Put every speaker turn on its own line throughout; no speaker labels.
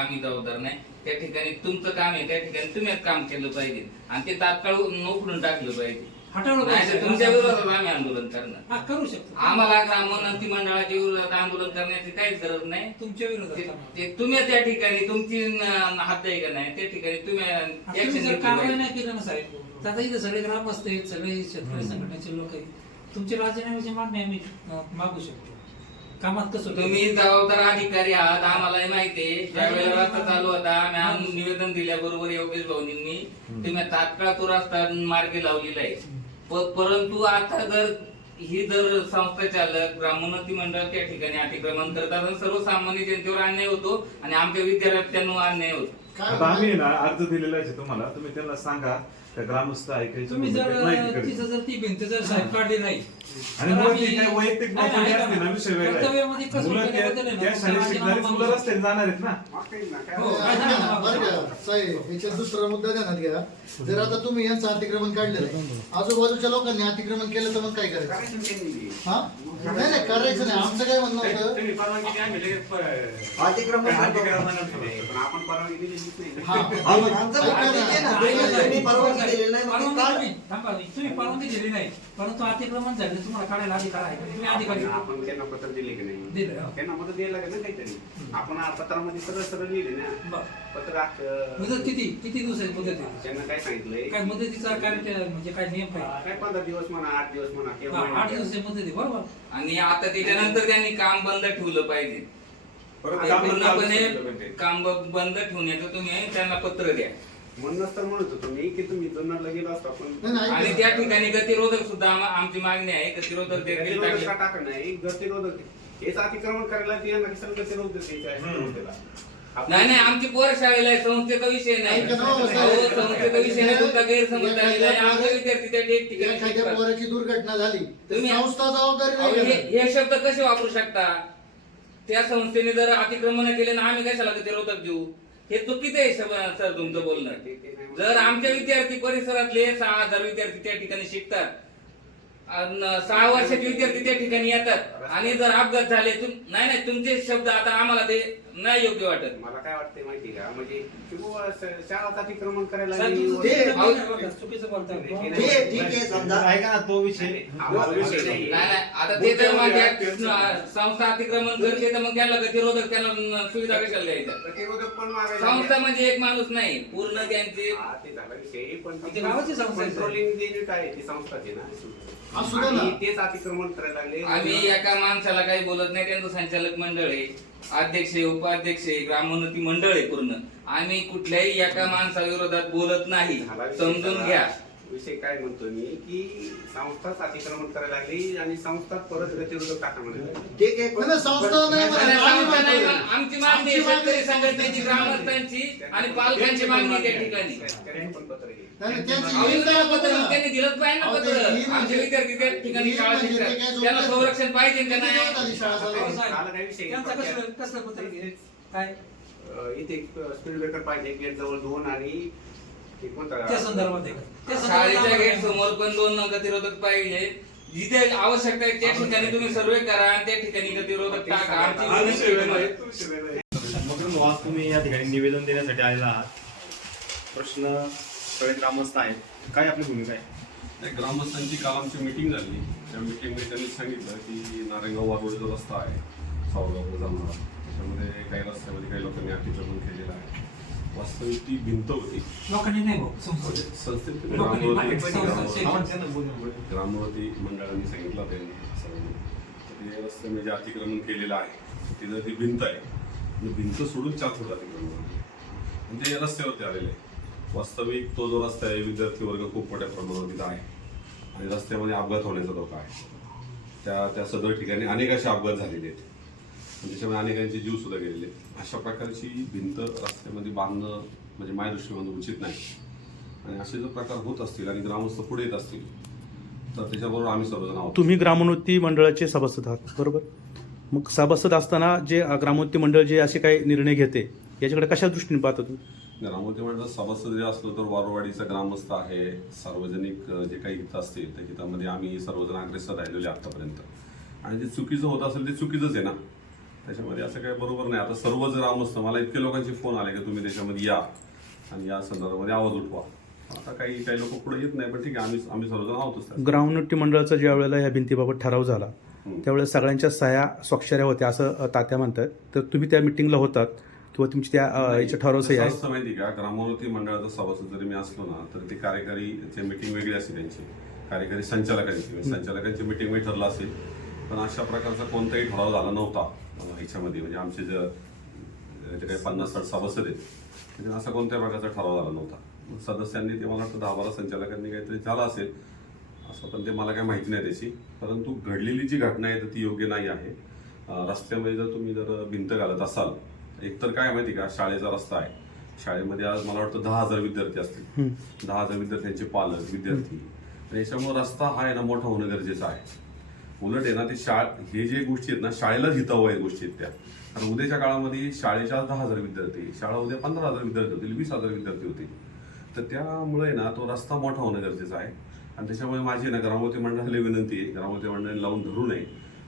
आम्ही जबाबदार नाही. त्या ठिकाणी तुमचं काम आहे त्या ठिकाणी तुम्हीच काम केलं पाहिजे. आणि ते तात्काळ नोकरून टाकलं पाहिजे.
हटवलं
तुमच्या विरोधात आम्ही आंदोलन करणार.
हा करू शकतो.
आम्हाला ग्रामोन्नती मंडळाच्या विरोधात आंदोलन करण्याची काहीच गरज नाही.
तुमच्या विरोधात
ते-
करणार.
ते तुम्ही त्या ठिकाणी तुमची न- हात आहे का नाही त्या ठिकाणी तुम्ही
आता
action
तुम्ही जर
घेतली
कारवाई
पाहिजे.
नाही केलं ना साहेब तर आता इथे सगळे ग्रामस्थ आहेत सगळे शेतकरी संघटनेचे लोक आहेत. तुमची राजीनाम्याची मागणी आम्ही अं, मागू शकतो. कामात कसं
तुम्ही जबाबदार अधिकारी आहात आम्हालाही माहिती आहे. ज्या वेळेला रस्ता चालू होता आम्ही आम- निवेदन दिल्याबरोबर योगेश भाऊजींनी तुम्ही तात्काळ तो रस्ता मार्गी लावलेला आहे. प- परंतु आता जर ही जर संस्था चालक ब्राह्मणोन्नती मंडळ त्या ठिकाणी अतिक्रमण करतात आणि सर्वसामान्य जनतेवर अन्याय होतो आणि आमच्या विद्यार्थ्यांवर अन्याय होतो.
आता आम्ही ना अर्ज दिलेला आहे तुम्हाला. तुम्ही त्यांना सांगा का ग्रामस्थ ऐकायचं
तुम्ही जर
नाही तिकडे.
तिचं जर ती भिंत जर साहेब काढली नाही
आणि
तर
मुलं
आम्ही-
ती काही वैयक्तिक
नाही,
नोकरी
ऐका
असते ना विषय वेगळा
कर्तव्यामध्ये
आहे.
कसं
मुलं त्या
केल्याबद्दल आहे ना,
त्या
तुमचा
शाळेत
राजीनामा
शिकणारी
मागू
मुलं
शकतो.
रस्त्याने जाणार आहेत ना
हो,
ऐका
राजीनामा
ना,
मागू
बरं
शकतो.
का, साहेब याच्यात दुसरा मुद्दा ध्यानात घ्या जर आता तुम्ही यांचं अतिक्रमण काढलेलं आहे आजूबाजूच्या लोकांनी अतिक्रमण केलं तर मग काय करायचं हा नाही नाही करायचं नाही आमचं काय म्हणणं होतं
तुम्ही परवानगी द्या, आम्ही लगेच प-
अतिक्रमण
आपण परवानगी नाही ना.
हा, ऐका
ना.
ऐका
परवानगी दिलेली नाही, मग ती
परवानगी
काढ.
तुम्ही- थांबा, तुम्ही परवानगी दिली नाही. परंतु अतिक्रमण झाले तुम्हाला काढायला अधिकार आहे तुम्ही अधिकारी
आपण त्यांना पत्र दिले की नाही?
दिलं हो.
त्यांना मदत द्यायला लागेल ना काहीतरी. आपण आ- पत्रामध्ये सरळ सरळ लिहिले ना.
बरं.
पत्र
मुदत किती? किती दिवसाची मुदत आहे?
त्यांना काय सांगितलंय?
काय मुदतीचा काय ते- म्हणजे काय नियम काय
काय पंधरा दिवस म्हणा आठ दिवस म्हणा किंवा
हा, आठ
महिना.
दिवसाची मुदत आहे बरोबर.
आणि आता त्याच्यानंतर त्यांनी काम बंद ठेवलं पाहिजे.
परत
पूर्णपणे. काम बंद ठेवण्याचं तुम्ही त्यांना पत्र द्या.
म्हणूनच तर म्हणत होतो मी की तुम्ही जुन्नरला गेलो असतो
नाही,
आपण
नाही,
आणि त्या. ठिकाणी गतिरोधक सुद्धा आम- आमची मागणी आहे गतिरोधक टाकले.
टाकणं नाही गतिरोधक हेच अतिक्रमण करायला ते यांना सगळं गतिरोधक द्यायचं आहे संस्थेला. आपण-
नाही नाही आमची पोर शाळेला आहे संस्थेचा विषय नाही
ऐका ना,
अहो,
साहेब.
संस्थेचा विषय नाही तुमचा गैरसमज झालेला आहे आमचे विद्यार्थी त्या ठिक- ठिकाणी
एखाद्या
शिकतात.
पोराची दुर्घटना झाली तर
तुम्ही-
संस्था जबाबदारी
अहो,
नाही
हे
घेणार.
हे शब्द कसे वापरू शकता त्या संस्थेने जर अतिक्रमण केले ना आम्ही कशाला गतिरोधक देऊ हे चुकीचं आहे सर तुमचं बोलणं. जर आमच्या विद्यार्थी परिसरातले सहा हजार विद्यार्थी त्या ठिकाणी शिकतात सहा वर्षाचे विद्यार्थी त्या ठिकाणी येतात आणि जर अपघात झाले तुम नाही नाही तुमचे शब्द आता आम्हाला ते नाही योग्य वाटत.
मला काय वाटतंय माहिती का? म्हणजे की बुवा श- शाळात अतिक्रमण करायला
तुमचं
ते-
चुकीचं बघा, बोलताय.
ते-
ठीक आहे ठीक आहे समजा.
ऐका ना तो विषय
नाही,
आता ते संस्था अतिक्रमण करते तर मग त्याला गतिरोधक त्याला सुविधा कशाला द्यायच्या?
प्रतिरोधक पण मागायला
संस्था म्हणजे एक माणूस नाही पूर्ण त्यांचे
हा, ते झाला विषय पण
ती गावाची संस्था आहे.
कंट्रोलिंग जे युनिट आहे ती संस्थाच आहे
असू
ना
दे ना.
आणि तेच अतिक्रमण करायला लागले.
आम्ही एका माणसाला काही बोलत नाही त्यांचं संचालक मंडळ आहे. अध्यक्ष आहे उपाध्यक्ष आहे ग्रामोन्नती मंडळ आहे पूर्ण. आम्ही कुठल्याही एका माणसाविरोधात बोलत नाही. समजून घ्या.
विषय काय म्हणतो मी की संस्थाच अतिक्रमण करायला लागली आणि संस्थात परत गतिरोधक टाका म्हणाले
ठीक आहे
नाही, संस्था नाही
आणि
म्हणत, आम्ही
संस्था नाही,
म्हणतोय.
आमची मागणी आहे शेतकरी संघटनेची ग्रामस्थांची आणि पालकांची मागणी आहे त्या ठिकाणी
शेतकऱ्यांनी पण पत्र घेतलं.
नाही, नाही, त्यांची
अहो,
ही
येऊन द्या पत्र,
ना.
त्यांनी दिलंच पाहिजे ना
अहो,
पत्र
ते ही म्हणजे-
आमचे विद्यार्थी त्या ठिकाणी
ही
शाळा
म्हणजे ते काय
शिकतात
जोडलं
त्यांना
नाही.
संरक्षण पाहिजे का
किती दिवस
नाही
झाली शाळा चालू?
अहो, साहेब,
झालं काय विषय?
त्यांचं कसलं कसलं पत्र आहे? काय
अं, इथे स्पीड ब्रेकर पाहिजे गेट जवळ दोन आणि
त्या संदर्भात आहे? त्या
शाळेच्या गेट समोर पण दोन गतिरोधक पाहिजे. जिथे आवश्यकता आहे त्या ठिकाणी तुम्ही सर्वे करा आणि त्या ठिकाणी गतिरोधक टाका. आमची
हा
तुम्ही या ठिकाणी निवेदन देण्यासाठी आलेला आहात. प्रश्न सगळे ग्रामस्थ आहेत. काय आपली भूमिका आहे?
नाही, ग्रामस्थांची काल आमची मिटिंग झाली. त्या मिटिंगमध्ये त्यांनी सांगितलं की नारायणगाव वारोड जो रस्ता आहे. सावगाव जामणार त्याच्यामध्ये काही रस्त्यामध्ये काही लोकांनी अतिक्रमण केलेलं आहे. वास्तविक ती भिंत होती.
लोकांनी नाही भाऊ संसदेत.
संस्थेत
लोकांनी
ग्रामवती
माहिती पाहिजे.
ग्रामवती- ग्रामवती मंडळाने सांगितलं त्यांनी सर्वांनी तर ते रस्त्याने जे अतिक्रमण केलेलं आहे ती जर ती भिंत आहे आणि भिंत सोडून चार फूट अतिक्रमण आहे. आणि ते रस्त्यावरती आलेले आहे वास्तविक तो जो रस्ता आहे विद्यार्थी वर्ग खूप मोठ्या प्रमाणावर तिथं आहे. आणि रस्त्यामध्ये अपघात होण्याचा धोका आहे. त्या त्या सदर ठिकाणी अनेक असे अपघात झालेले आहेत. आणि त्याच्यामुळे अनेकांचे जीव सुद्धा गेलेले आहेत. अशा प्रकारची भिंत रस्त्यामध्ये बांधणं म्हणजे माझ्या दृष्टीमध्ये उचित नाही. आणि असे जर प्रकार होत असतील आणि ग्रामस्थ पुढे येत असतील तर त्याच्याबरोबर आम्ही सर्वजण आहोत.
तुम्ही ग्रामोन्नती मंडळाचे सभासद आहात बरोबर? मग सभासद असताना जे ग्रामोन्नती मंडळ जे असे काही निर्णय घेते याच्याकडे कशा दृष्टीने पाहता तुम्ही?
ग्रामवती मंडळ सभासद जे असलो तर वारवाडीचा ग्रामस्थ आहे सार्वजनिक जे काही हित असतील त्या हितामध्ये आम्ही सर्वजण अग्रेसर राहिलेले आतापर्यंत. आणि जे चुकीचं होत असेल ते चुकीचंच आहे ना. त्याच्यामध्ये असं काही बरोबर नाही. आता सर्व जर ग्रामस्थ मला इतके लोकांचे फोन आले की तुम्ही त्याच्यामध्ये या आणि या संदर्भामध्ये आवाज उठवा. आता काही काही लोक पुढे येत नाही पण ठीक आहे. आम्ही आम्ही सर्वजण आहोतच त्यात.
ग्रामोन्नती मंडळाचा ज्या वेळेला या भिंतीबाबत ठराव झाला. त्यावेळेस सगळ्यांच्या सह्या स्वाक्षऱ्या होत्या असं तात्या म्हणतात. तर तुम्ही त्या मिटिंगला होतात किंवा तुमची त्या याच्या ठराव सही
कसं
आहे
असतं माहिती का? ग्रामोन्नती मंडळाचा सभासद जरी मी असलो ना तर ते कार्यकारी मीटिंग वेगळी असते त्यांची. कार्यकारी संचालकांची संचालकांची मीटिंग वेगळी ठरलं असेल. पण अशा प्रकारचा कोणताही ठराव झाला नव्हता. ह्याच्यामध्ये म्हणजे आमचे जे जे काही पन्नास साठ सभासद आहेत त्याच्यात असा कोणत्या प्रकारचा ठराव झाला नव्हता. सदस्यांनी ते मला वाटतं दहा बारा संचालकांनी काहीतरी झालं असेल असं पण ते मला काही माहिती नाही त्याची. परंतु घडलेली जी घटना आहे तर ती योग्य नाही आहे. रस्त्यामध्ये जर तुम्ही जर भिंत घालत असाल एकतर काय माहिती का शाळेचा रस्ता आहे. शाळेमध्ये आज मला वाटतं दहा हजार विद्यार्थी असतील. दहा हजार विद्यार्थ्यांचे पालक विद्यार्थी. आणि याच्यामुळे रस्ता हा आहे ना मोठा होणं गरजेचं आहे. उलट आहे ना ते शा हे जे गोष्टी आहेत ना शाळेलाच हितावं या गोष्टी आहेत त्या. कारण उद्याच्या काळामध्ये शाळेच्या दहा हजार विद्यार्थी शाळा उद्या पंधरा हजार विद्यार्थी होतील वीस हजार विद्यार्थी होतील. तर त्यामुळे ना तो रस्ता मोठा होणं गरजेचं आहे. आणि त्याच्यामुळे माझी ना ग्रामवती मंडळाला विनंती आहे ग्रामवती मंडळाने लावून धरू नये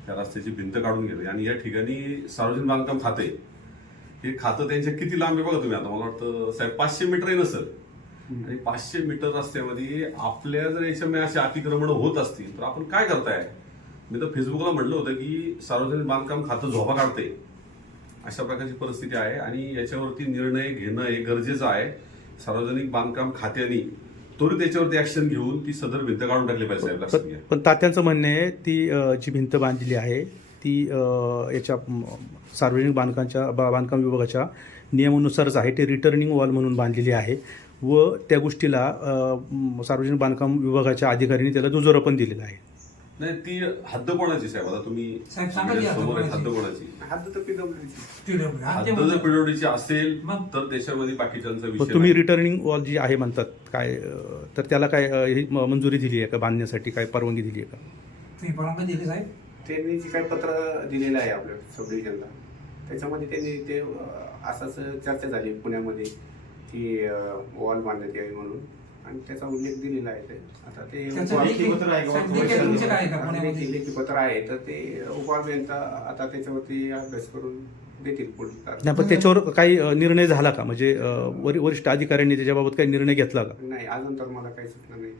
त्या रस्त्याची भिंत काढून घ्यावी आणि या ठिकाणी सार्वजनिक बांधकाम खाते. हे खातं त्यांच्या किती लांब आहे बघा तुम्ही. आता मला वाटतं साहेब पाचशे मीटर नसल आणि पाचशे मीटर रस्त्यामध्ये आपल्या जर याच्यामध्ये असे अतिक्रमण होत असतील तर आपण काय करताय? मी तर फेसबुकला म्हटलं होतं की सार्वजनिक बांधकाम खातं झोपा काढते. अशा प्रकारची परिस्थिती आहे आणि याच्यावरती निर्णय घेणं हे गरजेचं आहे. सार्वजनिक बांधकाम खात्याने त्वरित त्याच्यावरती ऍक्शन घेऊन ती सदर भिंत काढून टाकली पाहिजे साहेब
पण तात्यांचं म्हणणं आहे ती जी भिंत बांधलेली आहे ती याच्या सार्वजनिक बांधकामच्या बांधकाम विभागाच्या नियमानुसारच आहे. ते रिटर्निंग वॉल म्हणून बांधलेली आहे व त्या गोष्टीला सार्वजनिक बांधकाम विभागाच्या अधिकाऱ्यांनी त्याला दुजोरा पण दिलेला आहे.
नाही ती हद्द कोणाची साहेब आता तुम्ही
साहेब, सांगा हद्द
समोर आहे,
कोणाची?
हद्द कोणाची
तर
ते
जर
म्हणतात,
पिढवडीची असेल
मग?
तर त्याच्यामध्ये बाकीच्यांचा
मग
विषय
तुम्ही
नाही.
रिटर्निंग वॉल जी आहे म्हणतात काय अ, तर त्याला काय अ, ही म- मंजुरी दिली आहे का बांधण्यासाठी काय परवानगी दिली आहे का
तुम्ही परवानगी दिली साहेब
त्यांनी जे काही पत्र दिलेलं आहे आपल्या सब डिव्हिजनला त्याच्यामध्ये त्यांनी ते अं, असंच चर्चा झाली पुण्यामध्ये की वॉल बांधण्यात यावी म्हणून आणि त्याचा उल्लेख दिलेला आहे ते. आता ते
त्याचं
उपा-
लेखी-
पत्र आहे का?
साहेब, लेखी तुमचे काय आहे का
आणि
पुण्यामध्ये?
लेखी लेखी पत्र आहे. तर ते उपाभियंता आता त्याच्यावरती अभ्यास करून देतील पुढील कारवाई.
नाही पण त्याच्यावर काही अ, निर्णय झाला का? म्हणजे अ, वरि- वरिष्ठ अधिकाऱ्यांनी त्याच्याबाबत काही निर्णय घेतला का?
नाही अजून तर मला काही सूचना नाही.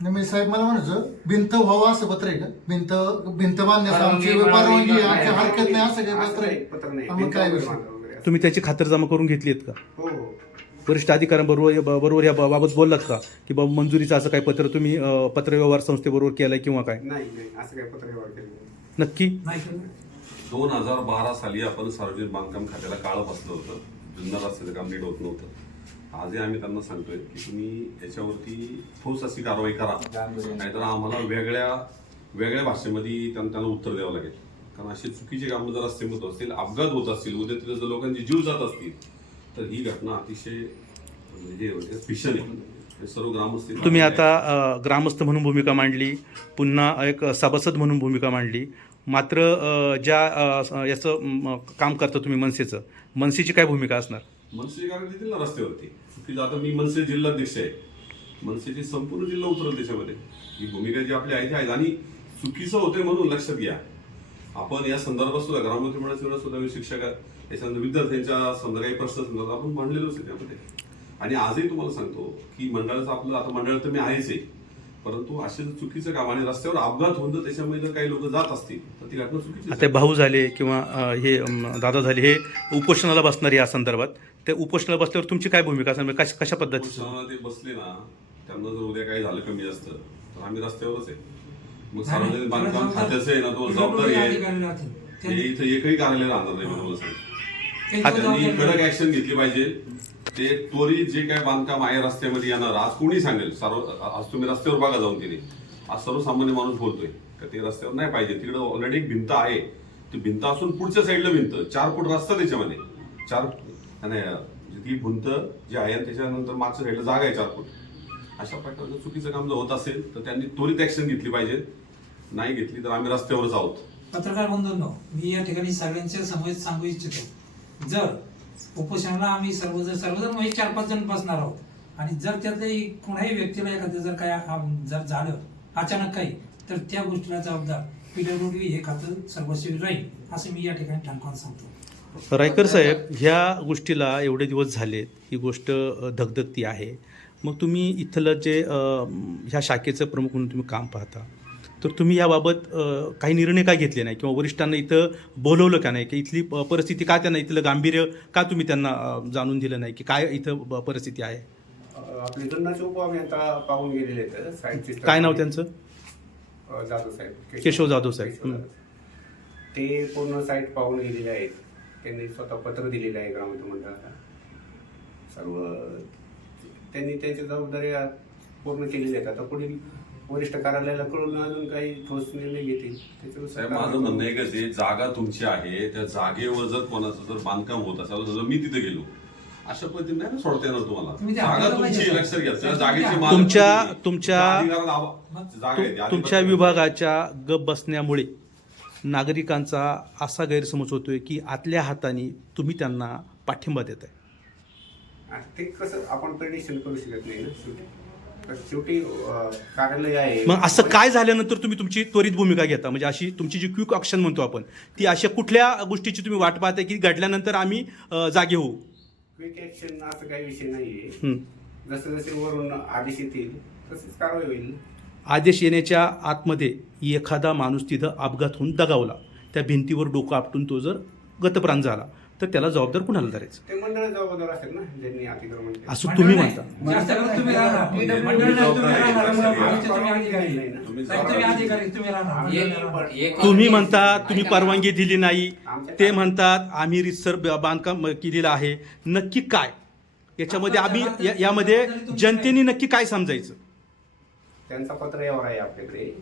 नाही, मी साहेब मला म्हणायचं भिंत व्हावं असं पत्र आहे का? भिंत भिंत बांधण्यास आमची
परवानगी-
आमची हरकत नाही असं काही पत्र
नाही,
आहे
पत्र नाही.
हा, मग काय
भिंत
विषय?
वगैरे बांधा वगैरे असं.
तुम्ही त्याची खातरजमा करून घेतलीत का?
हो हो.
वरिष्ठ अधिकाऱ्यांबरोबर या- बरोबर या बाबत बोललात का? की बाबा मंजुरीचं असं काही पत्र तुम्ही पत्रव्यवहार संस्थेबरोबर केलंय किंवा काय?
नाही नाही असं काही पत्र व्यवहार केलेलं नाही.
नक्की?
नाही केलं.
दोन हजार बारा साली आपण सार्वजनिक बांधकाम खात्याला काळं बसलं होतं. जुन्नर रस्त्याचं काम नीट होत नव्हतं. आजही आम्ही त्यांना सांगतोय की तुम्ही याच्यावरती ठोस अशी कारवाई करा. नाहीतर आम्हाला वेगळ्या वेगळ्या भाषेमध्ये त्यांना त्यांना उत्तर द्यावं लागेल. कारण अशी चुकीची कामं जर रस्ते होत असतील अपघात होत असतील उद्या तिथे जर लोकांचे जीव जात असतील तर ही घटना अतिशय म्हणजे हे होते भीषण आहे. हे सर्व ग्रामस्थ
तुम्ही आता ग्रामस्थ म्हणून भूमिका मांडली पुन्हा एक सभासद म्हणून भूमिका मांडली. मात्र ज्या याचं काम करता तुम्ही मनसेचं मनसेची काय भूमिका असणार?
मनसे कारण देतील ना रस्त्यावरती. की आता मी मनसे जिल्हाध्यक्ष आहे. मनसेचे संपूर्ण जिल्हा उतरल त्याच्यामध्ये ही भूमिका जी आपली आहे ती आहे आणि चुकीचं होते म्हणून लक्षात घ्या. आपण या संदर्भात सुद्धा वेळेस सुद्धा शिक्षक त्याच्यानंतर विद्यार्थ्यांच्या समजा काही प्रश्न संदर्भात आपण मांडलेलोच आहे त्यामध्ये. आणि आजही तुम्हाला सांगतो की मंडळाचं आपलं आता मंडळ तर मी आहेच आहे. परंतु असे जर चुकीचं काम आणि रस्त्यावर अपघात होऊन जर त्याच्यामुळे जर काही लोक जात असतील तर ती घटना चुकीची
आता भाऊ झाले किंवा हे दादा झाले हे उपोषणाला बसणार या संदर्भात. ते उपोषणाला बसल्यावर तुमची काय भूमिका असणार म्हणजे कशा कशा पद्धतीची?
उपोषणाला ते बसले ना त्यांना जर उद्या काही झालं कमी जास्त तर आम्ही रस्त्यावरच आहे. मग सार्वजनिक बांधकाम खात्याचं आहे ना तो जबाबदारी आहे. हे इथं एकही कार्यालय राहणार नाही मी तुम्हाला सांगतो.
त्यांची
त्यांनी कडक. ऍक्शन घेतली पाहिजे. ते त्वरित जे काय बांधकाम आहे रस्त्यामध्ये येणार आज कोणी सांगेल? सर्व आज तुम्ही रस्त्यावर बघा जाऊन तिने. आज सर्वसामान्य माणूस बोलतोय का ते रस्त्यावर नाही पाहिजे? तिकडे ऑलरेडी एक भिंत आहे. ती भिंत असून पुढच्या साईडला भिंत. चार फूट रस्ता त्याच्यामध्ये. चार आणि ती भिंत जी आहे त्याच्यानंतर मागच्या साईडला जागा आहे चार फूट. अशा प्रकारचं चुकीचं काम जर होत असेल तर त्यांनी त्वरित ऍक्शन घेतली पाहिजे. नाही घेतली तर आम्ही रस्त्यावरच आहोत.
पत्रकार बंधूंनो मी या ठिकाणी सगळ्यांच्या समोर सांगू इच्छितो. जर उपोषणाला आम्ही सर्वजण सर्वजण म्हणजे चार पाच जण बसणार आहोत. आणि जर त्यातले कुणाही व्यक्तीला एखादं जर काय जर झालं अचानक काही तर त्या गोष्टीला जबाबदार पीडब्ल्यूडी हे खातं सर्वस्वी राहील असं मी या ठिकाणी ठाणकान सांगतो.
रायकर साहेब ह्या गोष्टीला एवढे दिवस झालेत ही गोष्ट धगधगती आहे. मग तुम्ही इथलं जे ह्या शाखेचं प्रमुख म्हणून तुम्ही काम पाहता. तर तुम्ही याबाबत काही निर्णय का घेतले नाही? किंवा वरिष्ठांना इथं बोलवलं का नाही? की इथली परिस्थिती का त्यांना इथलं गांभीर्य का तुम्ही त्यांना जाणून दिलं नाही? की काय इथं परिस्थिती आहे?
उपअभियंता पाहून गेलेले आहेत.
काय नाव त्यांचं?
जाधव साहेब.
केशव जाधव साहेब.
ते पूर्ण साईट पाहून गेलेले आहेत. त्यांनी स्वतः पत्र दिलेलं आहे ग्रामस्थ मंडळाला सर्व त्यांनी त्यांची जबाबदारी पूर्ण केलेली आहेत आता पुढील वरिष्ठ कार्यालयाला कळून अजून काही ठोस निर्णय घेतील. त्याच्यावर
साहेब माझं म्हणणं आहे का ते जागा तुमची आहे त्या जागेवर जर कोणाचं जर बांधकाम होत असेल जर मी तिथे गेलो अशा पद्धतीने नाही ना सोडता येणार तुम्हाला.
तुम्ही ते
जागा
आपल्याला
तुमची
पाहिजे.
लक्षात घ्या त्या
तुम्ही
जागेचे
ते
मालक
तुमच्या-
तुम्ही.
तुमच्या-
त्या अधिकारात आवा- जागा आहे ती,
तुम- तुमच्या
अधिपत्य-
विभागाच्या गप बसण्यामुळे नागरिकांचा असा गैरसमज होतोय की आतल्या हाताने तुम्ही त्यांना पाठिंबा देत आहे
आणि ते कसं आपण प्रेडिक्शन करू शकत नाही ना शेवटी? तर शेवटी अं, कार्यालय आहे.
मग असं काय झाल्यानंतर तुम्ही तुमची त्वरित भूमिका घेता? म्हणजे अशी तुमची जी क्विक ऑप्शन म्हणतो आपण ती अशा कुठल्या गोष्टीची तुम्ही वाट पाहताय की घडल्यानंतर आम्ही अ, जागे होऊ?
क्विक ऍक्शन असं काही विषय नाहीये.
हं.
जसे जसे वरून आदेश येतील तशीच कारवाई होईल.
आदेश येण्याच्या आतमध्ये एखादा माणूस तिथं अपघात होऊन दगावला. त्या भिंतीवर डोकं आपटून तो जर गतप्राण झाला. तर त्याला जबाबदार कुणाला धरायचं?
ते मंडळ जबाबदार असेल ना ज्यांनी अतिक्रमण केलं
असं तुम्ही म्हणता.
जास्त करून तुम्ही राहणार. मंडळ नाही, तुम्ही राहणार. मुळात तुम्ही अधिकारी.
तुम्ही
साहेब, तुम्ही अधिकारी तुम्ही राहणार. मंडळ
एक-
राहणार.
एक-
तुम्ही म्हणता तुम्ही परवानगी दिली नाही. ते म्हणतात आम्ही रितसर ब- बांधकाम केलेलं आहे. नक्की काय? याच्यामध्ये आम्ही या- यामध्ये जनतेने नक्की काय समजायचं?
त्यांचा पत्र व्यवहार आहे आपल्याकडे.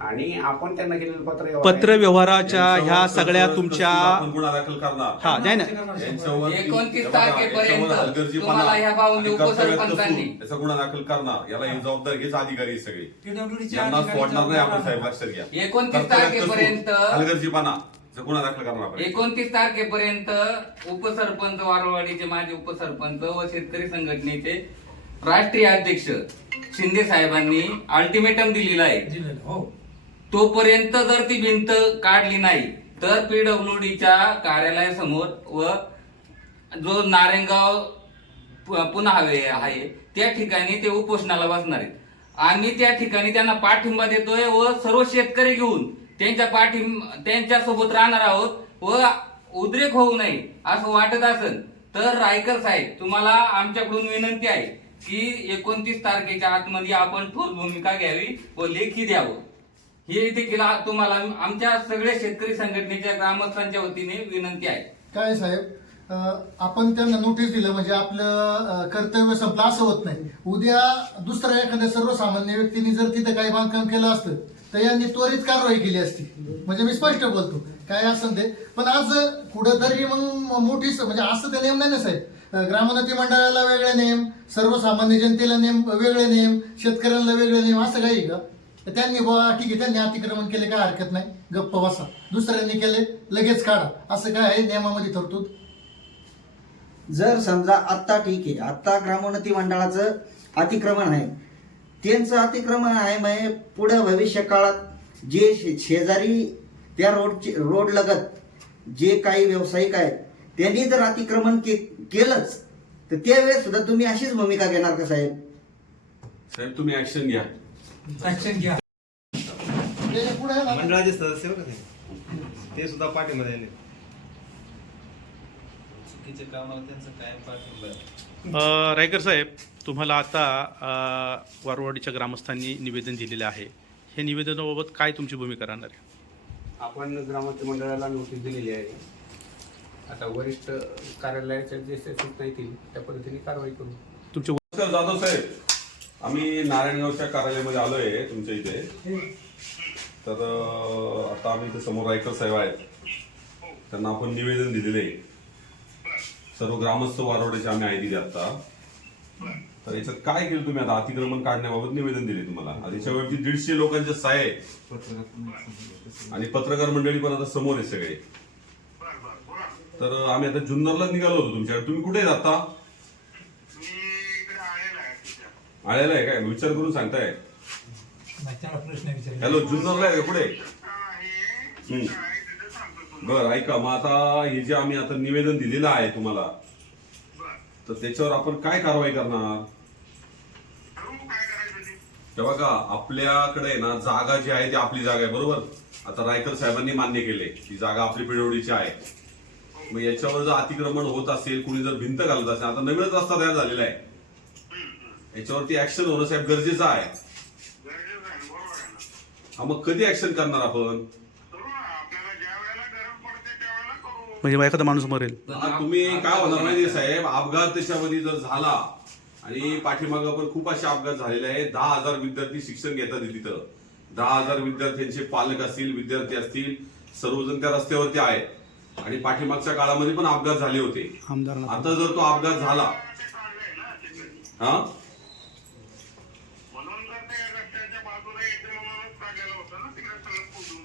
आणि आपण त्यांना केलेलं पत्र.
पत्र व्यवहाराच्या ह्या सगळ्या तुमच्या
गुन्हा दाखल करणार.
हा नाही
यांच्यावर
एकोणतीस तारखेपर्यंत तुम्हाला ह्या उपसरपंचांनी
याचा गुन्हा दाखल करणार. याला ही जबाबदार हेच अधिकारी आहेत सगळे.
PWD चे
यांना
अधिकारी
सोडणार नाही आपण
जबाबदार
साहेब
राहणार.
लक्षात घ्या.
एकोणतीस तारखेपर्यंत-
हलगर्जीपणा. याचा गुन्हा दाखल करणार आपण.
एकोणतीस तारखेपर्यंत उपसरपंच वारवाडीचे माजी उपसरपंच व शेतकरी संघटनेचे राष्ट्रीय अध्यक्ष शिंदे साहेबांनी अल्टिमेटम दिलेला आहे.
हो.
तोपर्यंत जर ती भिंत काढली नाही तर पीडब्ल्यूडीच्या कार्यालयासमोर व जो नारायणगाव पु- पुन्हा हवे आहे त्या ठिकाणी ते उपोषणाला बसणार आहेत. आम्ही त्या ठिकाणी त्यांना पाठिंबा देतोय व सर्व शेतकरी घेऊन त्यांच्या पाठिंब त्यांच्यासोबत राहणार आहोत व उद्रेक होऊ नये असं वाटत असेल तर रायकर साहेब तुम्हाला आमच्याकडून विनंती आहे की एकोणतीस तारखेच्या आतमध्ये आपण ठोस भूमिका घ्यावी व लेखी द्यावं. हे देखील आ- तुम्हाला आमच्या सगळ्या शेतकरी संघटनेच्या ग्रामस्थांच्या वतीने विनंती आहे.
काय साहेब? अं, आपण त्यांना नोटीस दिलं म्हणजे आपलं अं, कर्तव्य संपलं असं होत नाही. उद्या दुसऱ्या एखाद्या सर्वसामान्य व्यक्तीने जर तिथं काही बांधकाम केलं असतं तर यांनी त्वरित कारवाई केली असती. म्हणजे मी स्पष्ट बोलतो काय असं ते. पण आज कुठंतरी मग मोठी स- म्हणजे असं ते नेम नाही ना साहेब. अं, ग्रामोन्नती मंडळाला वेगळे नेम सर्वसामान्य जनतेला नेम वेगळे नेम शेतकऱ्यांना वेगळे नेम असं काही आहे का? तर त्यांनी बुवा ठीक आहे त्यांनी अतिक्रमण केले काय हरकत नाही. गप्प बसा. दुसऱ्यांनी केले लगेच काढा. असं काय आहे? नियमामध्ये तरतूद.
जर समजा आत्ता ठीक आहे आत्ता ग्रामोन्नती मंडळाचं अतिक्रमण आहे. त्यांचं अतिक्रमण आहे म्हणजे पुढे भविष्य काळात जे शे- शेजारी त्या रोडचे रोड लगत जे काही व्यावसायिक आहेत त्यांनी जर अतिक्रमण के केलंच तर त्यावेळेस सुद्धा तुम्ही अशीच भूमिका घेणार का साहेब?
साहेब तुम्ही ऍक्शन घ्या.
ऍक्शन घ्या.
मंडळाचे सदस्य का ते? ते सुद्धा पाठिंबा द्यायले चुकीच्या कामाला त्यांचं कायम पाठिंबा आहे.
अ, रायकर साहेब तुम्हाला आता अ, वारवाडीच्या ग्रामस्थांनी निवेदन दिलेलं आहे. हे निवेदनाबाबत काय तुमची भूमिका राहणार आहे?
आपण ग्रामस्थ मंडळाला नोटीस दिलेली आहे. आता वरिष्ठ कार्यालयाच्या जे सूचना येतील त्या पद्धतीने कारवाई करू.
तुमचे
नमस्कार जाधव साहेब. आम्ही नारायणगावच्या कार्यालयामध्ये आलोय तुमच्या इथे. तर आता आम्ही इथे समोर रायकर साहेब आहेत. त्यांना आपण निवेदन दिलेले आहे. सर्व ग्रामस्थ वारवड्याची आम्ही आय दिली आता. तर याच्यात काय केलं तुम्ही आता? अतिक्रमण काढण्याबाबत निवेदन दिले तुम्हाला. आधीच्या वेळी दीडशे लोकांच्या साय आहे. आणि पत्रकार मंडळी पण आता समोर आहे सगळे. तर आम्ही आता जुन्नरला निघालो होतो तुमच्याकडे. तुम्ही कुठे आहेत आता? आळ्याला आहे काय? विचार करून सांगताय.
नाही, त्याला प्रश्न विचार
हॅलो जुन्नरला आहे का पुढे. बरं ऐका मग आता हे जे आम्ही आता निवेदन दिलेलं आहे तुम्हाला तर त्याच्यावर आपण काय कारवाई करणार? हे बघा आपल्याकडे ना जागा जी आहे ती आपली जागा आहे बरोबर? आता रायकर साहेबांनी मान्य केले की जागा आपली पिढवडीची आहे. मग याच्यावर जर अतिक्रमण होत असेल कुणी जर भिंत घालत असेल आता नवीनच रस्ता तयार झालेला आहे. याच्यावरती ऍक्शन होणं साहेब गरजेचं आहे. हा मग कधी ऍक्शन करणार आपण?
म्हणजे एखादा माणूस मरेल.
तुम्ही काय होणार माहितीये साहेब? अपघात त्याच्यामध्ये जर झाला आणि पाठीमागं पण खूप असे अपघात झालेले आहेत. दहा हजार विद्यार्थी शिक्षण घेतात हे तिथं दहा हजार विद्यार्थ्यांचे पालक असतील विद्यार्थी असतील सर्वजण त्या रस्त्यावरती आहेत. आणि पाठीमागच्या काळामध्ये पण अपघात झाले होते. आता जर तो अपघात झाला हा?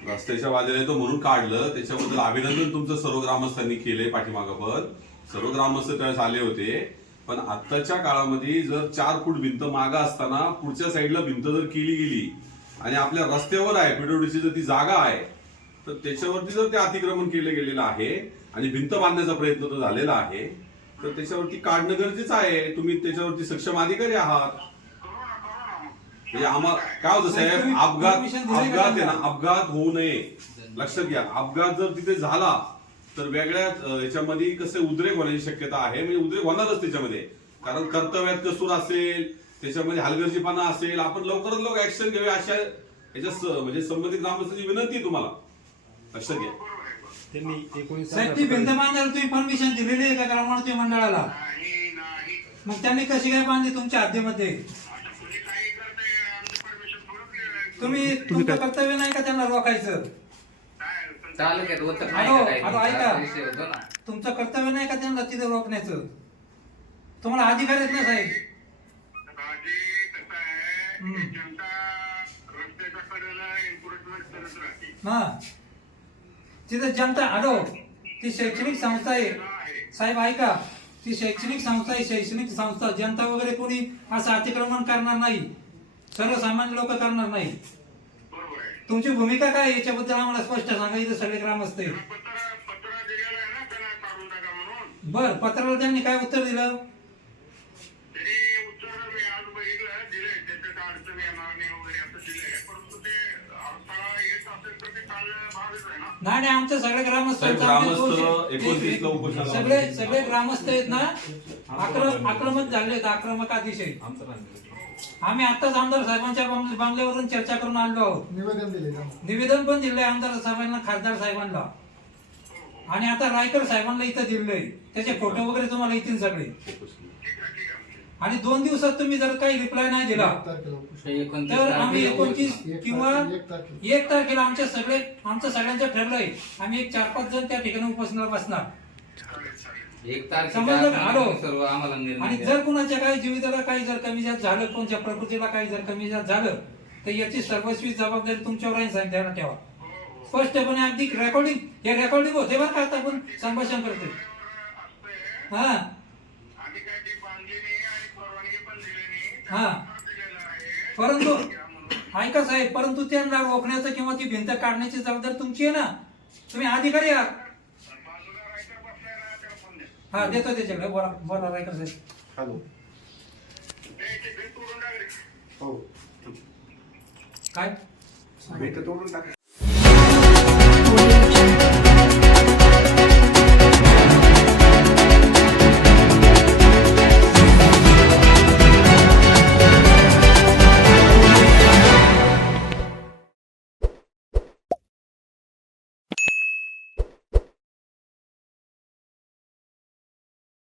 रस्त्याच्या बाजूला तो म्हणून काढलं. त्याच्याबद्दल अभिनंदन तुमचं सर्व ग्रामस्थांनी केलंय पाठीमागं पण. सर्व ग्रामस्थ त्यावेळेस आले होते. पण आत्ताच्या काळामध्ये जर चार फूट भिंत मागा असताना पुढच्या साईडला भिंत जर केली गेली आणि आपल्या रस्त्यावर आहे पिडोडीची जर ती जागा आहे तर त्याच्यावरती जर ते अतिक्रमण केलं गेलेलं आहे आणि भिंत बांधण्याचा प्रयत्न तर झालेला आहे तर त्याच्यावरती काढणं गरजेचं आहे. तुम्ही त्याच्यावरती सक्षम अधिकारी आहात. म्हणजे आम्हाला काय होतं साहेब? अपघात अपघात आहे ना? अपघात होऊ नये. लक्षात घ्या. अपघात जर तिथे झाला तर वेगळ्या याच्यामध्ये कसं उद्रेक होण्याची शक्यता आहे. म्हणजे उद्रेक होणारच त्याच्यामध्ये. कारण कर्तव्यात कसूर असेल त्याच्यामध्ये हलगर्जीपणा असेल आपण लवकरात लवकर ऍक्शन घेऊया अशा याच्या म्हणजे संबंधित ग्रामस्थांची विनंती आहे तुम्हाला. लक्षात घ्या.
त्यांनी एकोणीस
साहेब ती भिंत बांधायला तुम्ही परमिशन दिलेली आहे का ग्रामोन्नती मंडळाला? मग त्यांनी कशी काय बांधली तुमच्या हद्दीमध्ये? तुम्ही तुमचं कर्तव्य नाही का त्यांना रोखायचं?
तालुक्यात होतं
हॅलो,
नाही का
हॅलो,
काही?
ऐका.
असा विषय होतो ना.
तुमचं कर्तव्य नाही का त्यांना तिथे रोखण्याचं? तुम्हाला अधिकार आहेत ना साहेब? हम्म. हा. तिथे जनता हॅलो ती शैक्षणिक संस्था आहे. साहेब ऐका. ती शैक्षणिक संस्था आहे शैक्षणिक संस्था. जनता वगैरे कोणी असं अतिक्रमण करणार नाही. सर्वसामान्य लोक करणार नाही. तुमची भूमिका काय आहे याच्याबद्दल आम्हाला स्पष्ट सांगा इथे सगळे ग्रामस्थ आहे बर पत्राला त्यांनी काय उत्तर दिलं? नाही नाही आमच्या सगळे ग्रामस्थ
साहेब, ग्रामस्थ एकोणतीसला उपोषणाला
सगळे सगळे ग्रामस्थ आहेत ना. आक्रम आक्रमक झाले आहेत आक्रमक अतिशय. आम्ही आताच आमदार साहेबांच्या बंग- बंगल्यावरून चर्चा करून आलो आहोत.
निवेदन दिले का?
निवेदन पण दिलंय आमदार साहेबांना खासदार साहेबांना. आणि आता रायकर साहेबांना इथं दिलंय. त्याचे फोटो वगैरे तुम्हाला येतील सगळे. आणि दोन दिवसात तुम्ही जर काही रिप्लाय नाही दिला
एक तारखेला उपोषण.
एकोणतीस
तर आम्ही एकोणतीस
एक
किंवा
तारखेला- एक तारखेला.
एक तारखेला आमच्या सगळे आमचं सगळ्यांचं ठरलंय. आम्ही एक चार पाच जण त्या ठिकाणी उपोषणाला बसणार.
एक तारखेच्या
समजलं का?
आत
हॅलो.
सर्व आम्हाला निर्णय
आणि
द्या.
जर कुणाच्या काही जीविताला काही जर कमी जास्त झालं कोणत्या प्रकृतीला काही जर कमी जास्त झालं तर याची सर्वस्वी जबाबदारी तुमच्यावर आहे साहेब ध्यानात ठेवा स्पष्टपणे अगदी रेकॉर्डिंग हे रेकॉर्डिंग होते बरं का आता आपण संभाषण करतोय हा हा परंतु ऐका साहेब परंतु त्यांना रोखण्याचं किंवा ती भिंत काढण्याची जबाबदारी तुमची आहे ना तुम्ही अधिकारी आहात हा देतो त्याच्याकडे बोला बोला रायकर साहेब
हॅलो. हो
काय?
भेट तोडून टाक